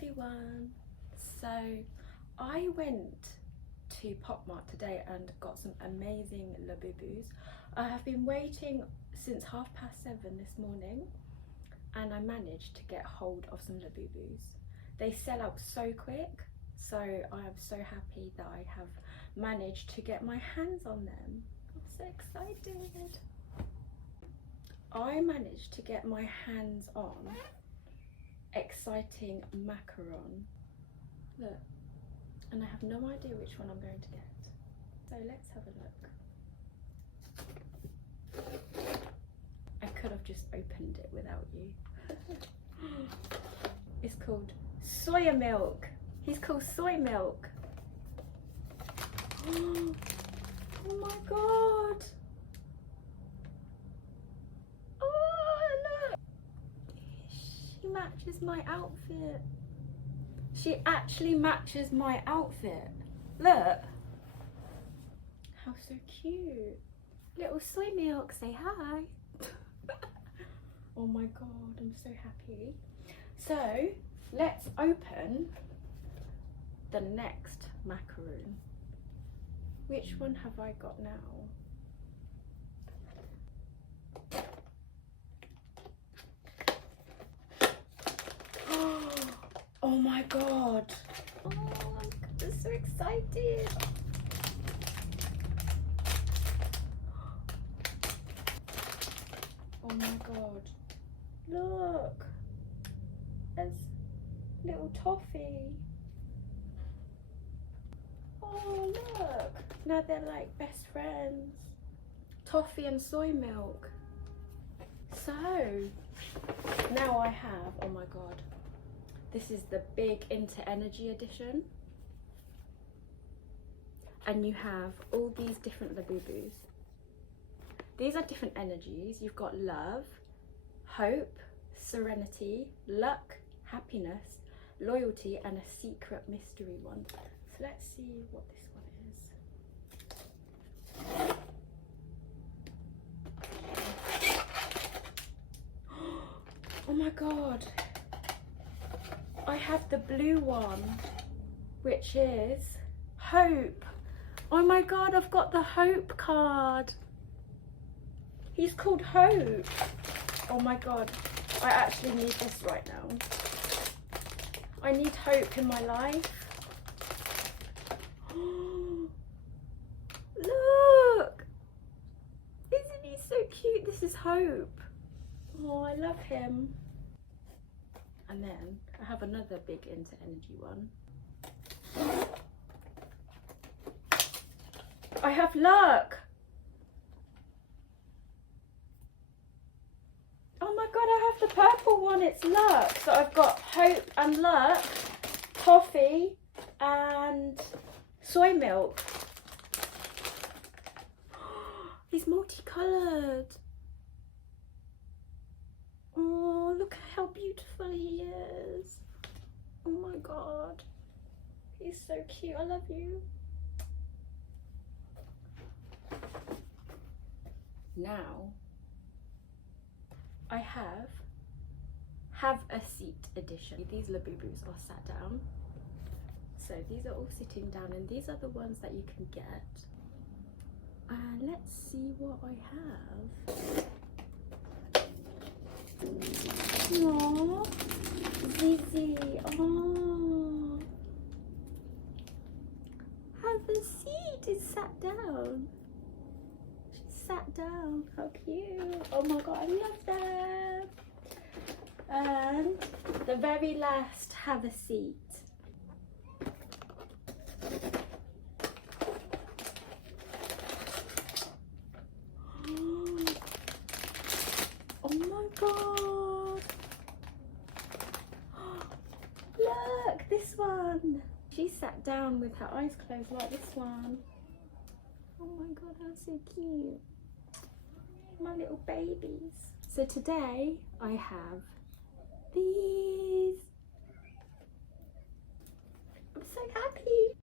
everyone. So I went to Pop Mart today and got some amazing Labubus. I have been waiting since 7:30 this morning and I managed to get hold of some Labubus. They sell out so quick, so I am so happy that I have managed to get my hands on them. I'm so excited. I managed to get my hands on exciting macaron. Look, and I have no idea which one I'm going to get. So let's have a look. I could have just opened it without you. It's called soya milk. He's called soy milk. Oh my god. She matches my outfit. She actually matches my outfit. Look. How so cute. Little soy milk, say hi. Oh my god, I'm so happy. So, let's open the next macaroon. Which one have I got now? Oh my god. Oh, I'm so excited. Oh my god. Look. There's little toffee. Oh look. Now they're like best friends. Toffee and soy milk. So now I have, oh my god. This is the big Into Energy edition. And you have all these different Labubus. These are different energies. You've got love, hope, serenity, luck, happiness, loyalty, and a secret mystery one. So let's see what this one is. Oh my god. I have the blue one, which is hope. Oh my god, I've got the hope card. He's called Hope. Oh my god, I actually need this right now. I need hope in my life. Look! Isn't he so cute? This is Hope. Oh, I love him. And then I have another big Into Energy one. I have luck. Oh my god, I have the purple one, it's luck. So I've got hope and luck, toffee and soy milk. He's multicoloured. Oh, look how beautiful he is. Oh my god. He's so cute. I love you. Now, I have a seat edition. These Labubus are sat down. So these are all sitting down and these are the ones that you can get. And let's see what I have. Aww, Zizi, oh. Have a seat, it's sat down. She sat down, how cute. Oh my god, I love them. And the very last, have a seat. Oh my god. Look, this one. She sat down with her eyes closed like this one. Oh my god, how so cute. My little babies. So today I have these. I'm so happy.